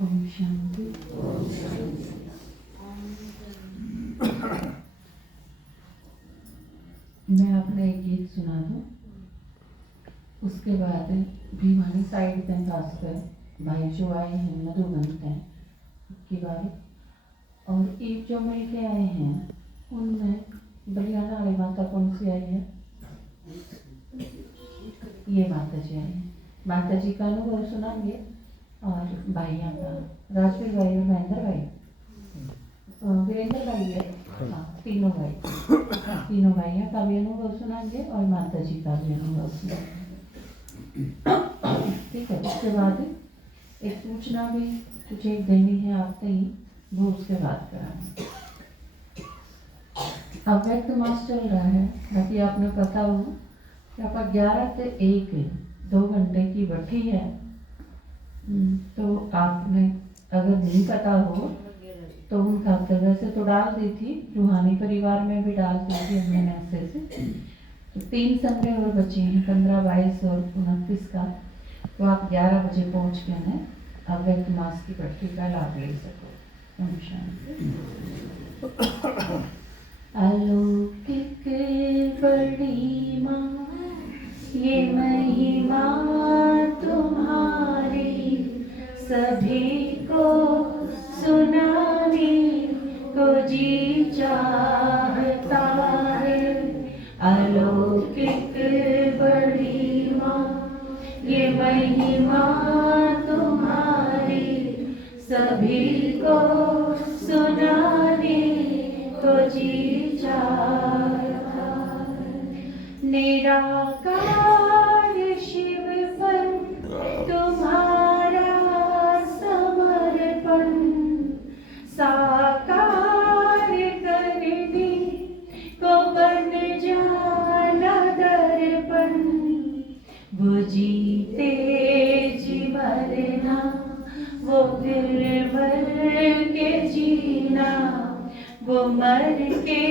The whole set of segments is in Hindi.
ओम शांति। मैं अपना एक गीत सुना दूँ, उसके बाद भीमानी साइड पे खासकर भाई जो आए हैं मधुबन हैं की बारी, और एक जो मिल के आए हैं उनमें बलियाना वाली माता कौन सी आई है? ये माता जी आई हैं। माता जी का अनुभव सुनाएंगे और भाइयों का राजवीर भाई और महेंद्र भाई, वीरेंद्र भाई है, हाँ तीनों भाइयों का भी अनुभव सुनाएंगे और माता जी का भी अनुभव सुनाएंगे। ठीक है, उसके बाद एक सूचना भी कुछ एक देनी है आपसे ही, वो उसके बाद कराएंगे। अव्यक्त मास चल रहा है, बाकी आपने पता हो कि आपका 11 से 1 2 घंटे की भट्टी है। तो आपने अगर नहीं पता हो तो उन खातर वैसे तो डाल दी थी, रूहानी परिवार में भी डाल दी थी हमने मैसेज। तो 3 संडे और बचे हैं, 15, 22 और 29 का। तो आप 11 बजे पहुँच के ना अव्यक्त मास की भट्टी का लाभ ले सको। ओम शांति। अलौकिक बड़ी माँ ये महिमा तुम्हारी, सभी को सुनाने को जी चाहता है। अलौकिक बड़ी माँ ये महिमा तुम्हारी, सभी को सुनाने को जी चाहता है। निराकार शिव पर तुम्हारा समर्पण, साकार करने को बन जाना दर्पण। वो जीते जी मरना, वो फिर मर के जीना, वो मर के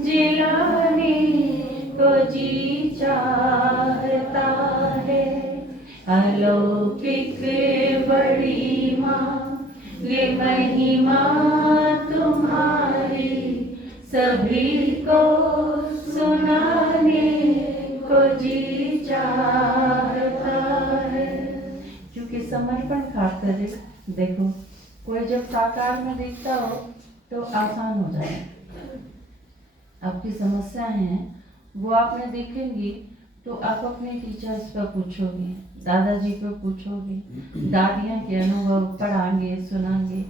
जिलाने को जी चाहता है। अलौकिक बड़ी माँ ये महिमा तुम्हारी, सभी को सुनाने को जी चाहता है। क्योंकि समर्पण खातर देखो, कोई जब साकार में देखता हो तो आसान हो जाए। आपकी समस्या है वो आपने देखेंगी तो आप अपने टीचर्स पर पूछोगे, दादाजी पर पूछोगे, दादियाँ के अनुभव पढ़ाएंगे सुनाएंगे,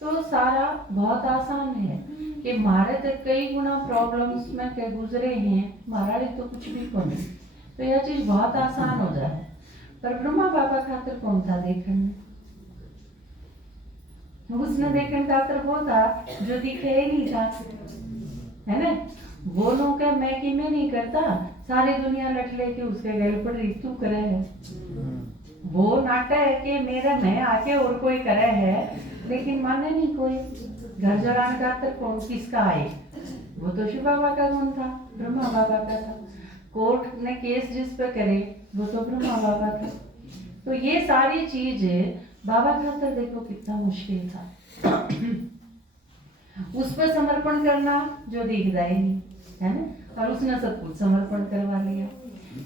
तो सारा बहुत आसान है कि मारे तो कई गुना प्रॉब्लम्स में के गुजरे हैं, मारा तो कुछ भी को नहीं, तो यह चीज बहुत आसान हो जाए। पर ब्रह्मा बाबा खातिर कौन था देखने, उसने देखने खातिर वो था जो दिखे ही नहीं था, है ना। वो लोग के मैं कि मैं नहीं करता, सारी दुनिया लट लेके उसके गल पर ऋतु करे है। वो नाटा है कि मेरा मैं आके और कोई करे है, लेकिन माने नहीं कोई। घर जलाने का तो कौन किसका आए, वो तो शिव बाबा का गुण था, ब्रह्मा बाबा का था। कोर्ट ने केस जिस पे करे वो तो ब्रह्मा बाबा था। तो ये सारी चीज बाबा खातर देखो कितना मुश्किल था। उस पर समर्पण करना जो दिखता ही नहीं, है ना, और उसने सब कुछ समर्पण करवा लिया।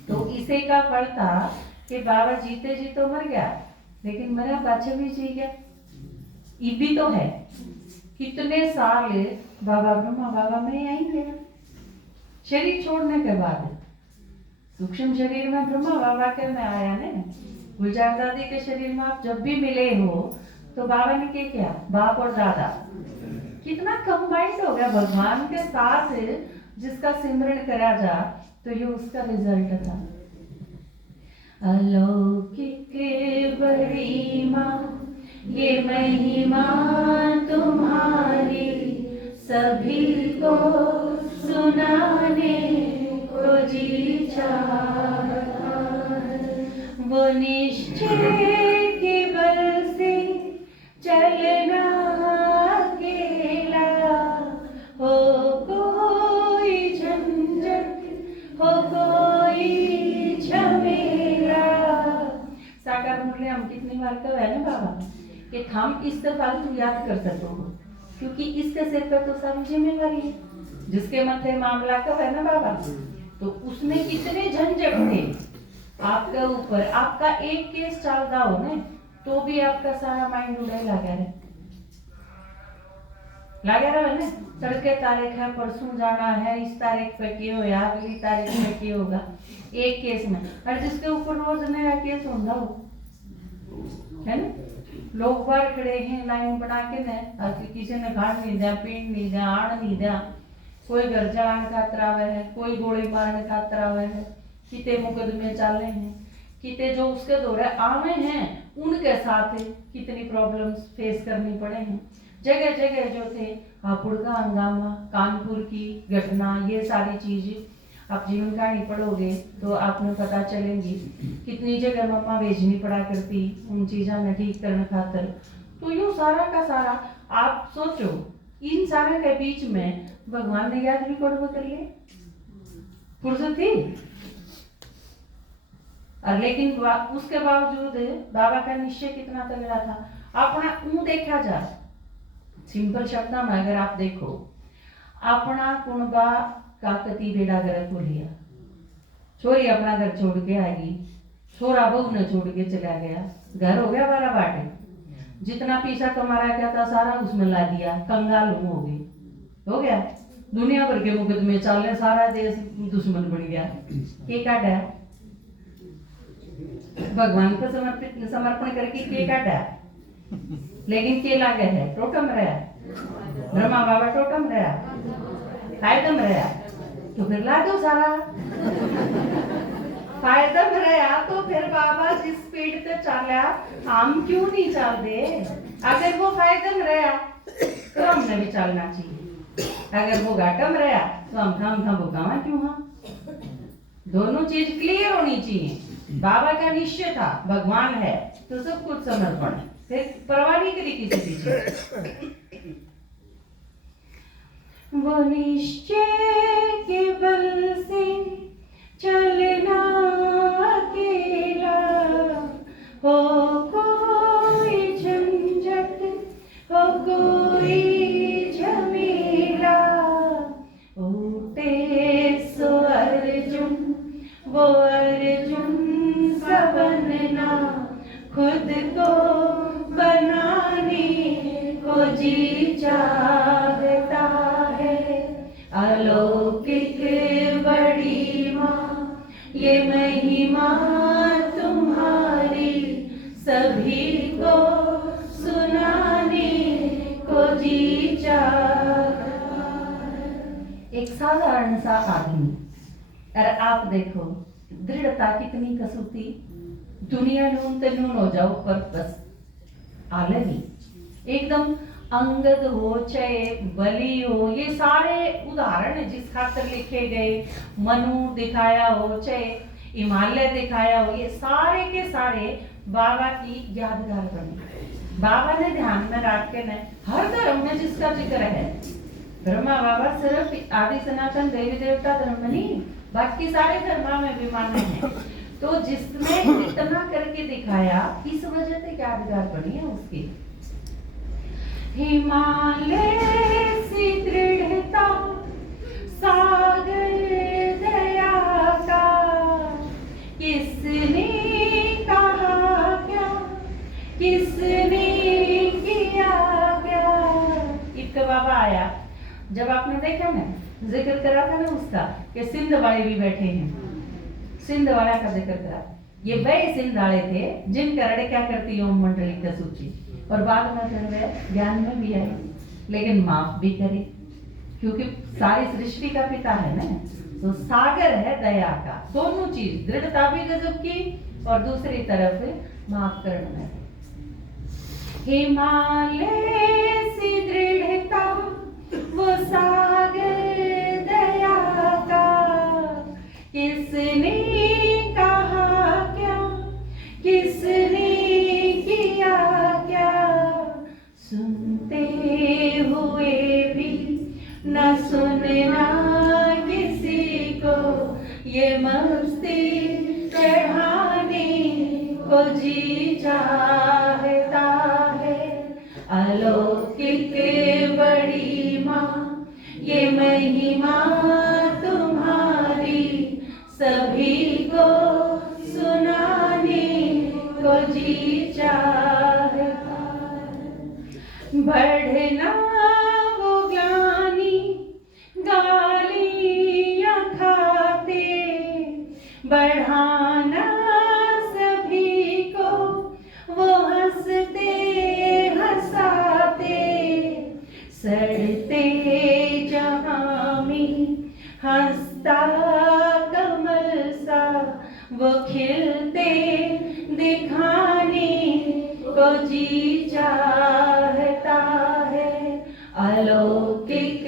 तो इसे का फल था कि बाबा जीते जी तो मर गया, लेकिन मरा पाछे भी जी गया। ये भी तो है, कितने साल बाबा ब्रह्मा बाबा में आएंगे शरीर छोड़ने के बाद। सूक्ष्म शरीर में ब्रह्मा बाबा के में आया ने, गुलजार दादी के शरीर में आप जब भी मिले हो तो बाबा ने क्या किया, बाप और दादा कितना कंबाइंड हो गया भगवान के साथ। जिसका सिमरन करा जा तो ये उसका रिजल्ट था। अलौकिक बड़ी माँ ये महिमा तुम्हारी, सभी को सुनाने को जी चाहता है। वो निश्चय के बल से चलना अकेला, हो कोई झंझट हो कोई झमेला। साकार मूल्य हम कितनी बार कहा है ना बाबा, कि हम इससे फालतू याद कर सको, क्योंकि इसके सिर पर तो सारी जिम्मेवारी है, जिसके माथे मामला कब है ना बाबा, तो उसमें कितने झंझट थे आपके ऊपर। आपका एक केस चलता हो ना तो भी आपका सारा माइंड उड़े लगा रहे ना। सड़के तारीख है, परसों जाना है, इस तारीख पे क्या होया, अगली तारीख पे क्या होगा, एक केस में। और जिसके ऊपर रोज नया केस होता हो, है ना। लोग बाहर खड़े हैं लाइन बना के न, किसी ने खान नहीं दिया, पीन नहीं दिया, आड़ नहीं दिया, कोई घर जलाने खातर आवे है, कोई गोली मारने खातर आवे है, किते मुकदमे चले हैं, किते जो उसके दौरे आवे हैं उनके साथ कितनी प्रॉब्लम्स फेस करनी पड़े हैं। जगह जगह जो थे हापुड़ का हंगामा, कानपुर की घटना, ये सारी चीज आप जीवन कहानी पढ़ोगे तो आपने पता चलेंगी। कितनी जगह मम्मा भेजनी पड़ा करती उन चीज़ों में ठीक करने खातर। तो यूँ सारा का सारा आप सोचो, इन सारे के बीच में भगवान ने याद भी कड़वा कर लिए, फुर्सत थी। और लेकिन उसके बावजूद बाबा का निश्चय कितना तगड़ा था। अपना ऊँ देखा जा, सिंपल शब्द में अगर आप देखो, अपना कुणबा काकती बेड़ा गर्क हो लिया, छोरी अपना घर छोड़ के आएगी, छोरा बहू ने छोड़ के चला गया, घर हो गया बारह बाटे, जितना पैसा कमाया क्या था सारा उसमें ला दिया, कंगाल हो गई, हो गया। दुनिया भर के मुकदमे चल रहे, सारा देश दुश्मन बन गया। के काटा भगवान को समर्पण करके के काटा, लेकिन के लागे है टोटम रहा, ब्रह्मा बाबा टोटम रहा, फायदम रहा, तो फिर ला दो सारा। फायदम रहा तो फिर बाबा जिस स्पीड पे चला हम क्यों नहीं चल दे। अगर वो फायदम रहा तो हमने भी चलना चाहिए, अगर वो घाटम रहा तो हम भुकावा क्यों। हम दोनों चीज क्लियर होनी चाहिए। बाबा का निश्चय था भगवान है तो सब कुछ समर्पण है, फिर परवाह नहीं करी किसी पीछे। वो निश्चय के बल से चलना अकेला, हो कोई झंझट हो कोई झमेला, उठे सो अर्जुन वो अर्जुन सा बनना, खुद को बनाने को जी चाहता है। अलौकिक बड़ी माँ ये महिमा तुम्हारी, सभी को सुनाने को जी चाहता है। एक साधारण सा आदमी, और आप देखो दृढ़ता कितनी कसूती, दुनिया नून ते नून हो जाओ पर बस आले नहीं। एकदम अंगद हो चाहे बलि हो, ये सारे उदाहरण जिस खातर लिखे गए, मनु दिखाया हो चाहे हिमालय दिखाया हो, ये सारे के सारे बाबा की यादगार बने। बाबा ने ध्यान में रख के न हर धर्म में जिसका जिक्र है, ब्रह्मा बाबा सिर्फ आदि सनातन देवी देवता धर्म में नहीं, बाकी सारे धर्म में भी माने हैं। तो जिसने इतना करके दिखाया इस वजह से यादगार बनी है उसकी। हिमालय सी दृढ़ता सागर दया का, किसने कहा क्या किसने किया क्या। इतने बाबा आया, जब आपने देखा ना जिक्र करा था ना उसका कि सिंध वाले भी बैठे हैं, सिंध वाला का जिक्र करा, ये वही सिंध वाले थे जिनका रड़े क्या करती ओम मंडली का सूची, और बाद में फिर ज्ञान में भी आई, लेकिन माफ भी करे क्योंकि सारी सृष्टि का पिता है ना। तो सागर है दया का, दोनों चीज, दृढ़ता भी गजब की और दूसरी तरफ माफ करना है। हिमालय सी दृढ़ता वो सागर दया का, किसने कहा क्या किसने किया क्या, सुनते हुए भी न सुनना किसी को, ये मस्ती चढ़ाने को जी चाहता है। चाहता है। बढ़ना वो ज्ञानी गालियां खाते, बढ़ाना सभी को वो हंसते हंसाते, सड़ते जहां में हंसता कमल सा वो खिलते दिखाने को जी चाहता है। अलौकिक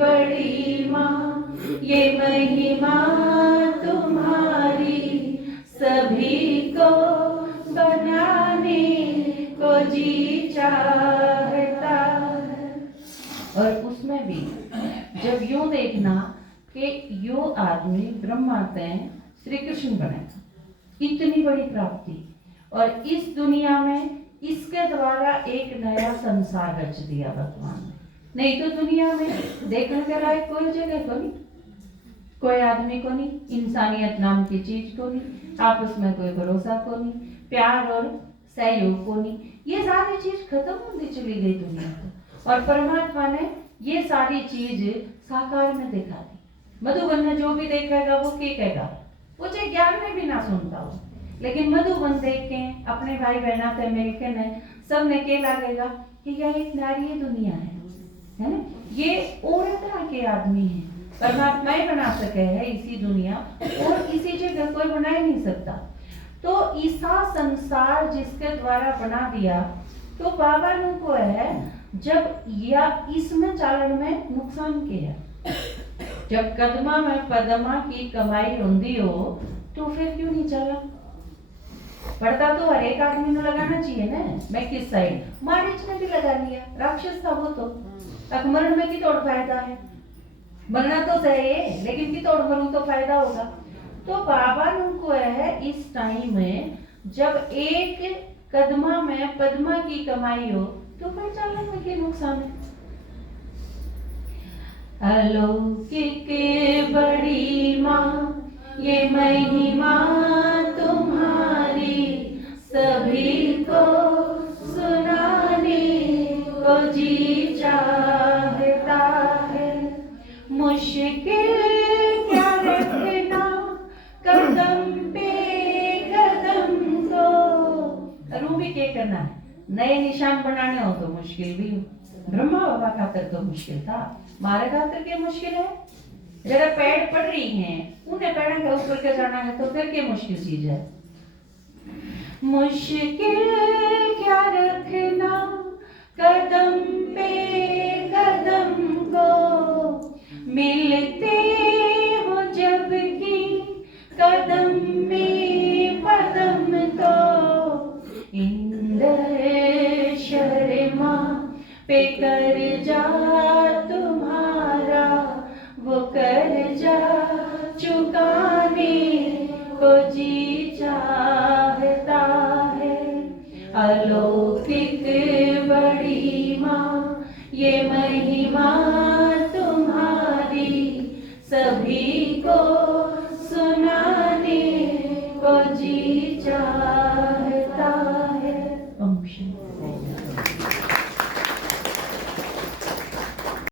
बड़ी माँ ये महिमा तुम्हारी, सभी को बनाने को जी चाहता है। और उसमें भी जब यूं देखना कि यो आदमी ब्रह्मात्मा श्री कृष्ण बनेगा, इतनी बड़ी प्राप्ति, और इस दुनिया में इसके द्वारा एक नया संसार रच दिया भगवान ने। नहीं तो दुनिया में देखने के लायक कोई जगह को नहीं, कोई आदमी को नहीं, इंसानियत नाम की चीज को नहीं, आपस में कोई भरोसा को नहीं, प्यार और सहयोग को नहीं, ये सारी चीज खत्म होती चली गई दुनिया को। और परमात्मा ने ये सारी चीज साकार में दिखा दी। मधुबन में जो भी देखेगा वो क्या कहेगा, वो चाहे ज्ञान में भी ना सुनता हो, लेकिन मधुबन देख के अपने भाई बहना से मिलके ने सब ने क्या लगेगा कि यह एक नारी दुनिया है ना। ये और तरह के आदमी हैं, परमात्मा ही बना सके है इसी दुनिया, और इसी जगह कोई बना ही नहीं सकता। तो ईसा संसार जिसके द्वारा बना दिया, तो बाबा नु को है जब या इसमें चालन में नुकसान किया, जब कदमा में पदमा की कमाई होंदी हो तो फिर क्यों नहीं चला। पड़ता तो हर एक आदमी ने लगाना चाहिए ना। मैं किस साइड, मारिच ने भी लगा लिया, राक्षस था वो तो। अकमरण में की तोड़ फायदा है, मरना तो सही है लेकिन की तोड़ मरू तो फायदा होगा। तो बाबा उनको है इस टाइम में जब एक कदमा में पदमा की कमाई हो तो फिर चालन में के नुकसान है। अलौकिक बड़ी माँ ये महिमा तुम्हारी, सभी को सुनाने को जी चाहता है। मुश्किल क्या रखना कदम पे कदम को, रू भी क्या करना है, नए निशान बनाने हो तो मुश्किल भी हो। ब्रह्मा बाबा खातर तो मुश्किल था, मारे खातर क्या मुश्किल है। जरा पेड़ पड़ रही हैं, उन्हें पेड़ों के ऊपर के जाना है तो फिर क्या मुश्किल चीज है। मुश्किल क्या रखना कदम पे कदम को, मिलते हो जब की कदम में पदम तो, इंद्र शर्मा पे कर जा तुम्हारा, वो कर जा चुकाने को जी चाहता है। अलौकिक बड़ी माँ ये महिमा तुम्हारी, सभी को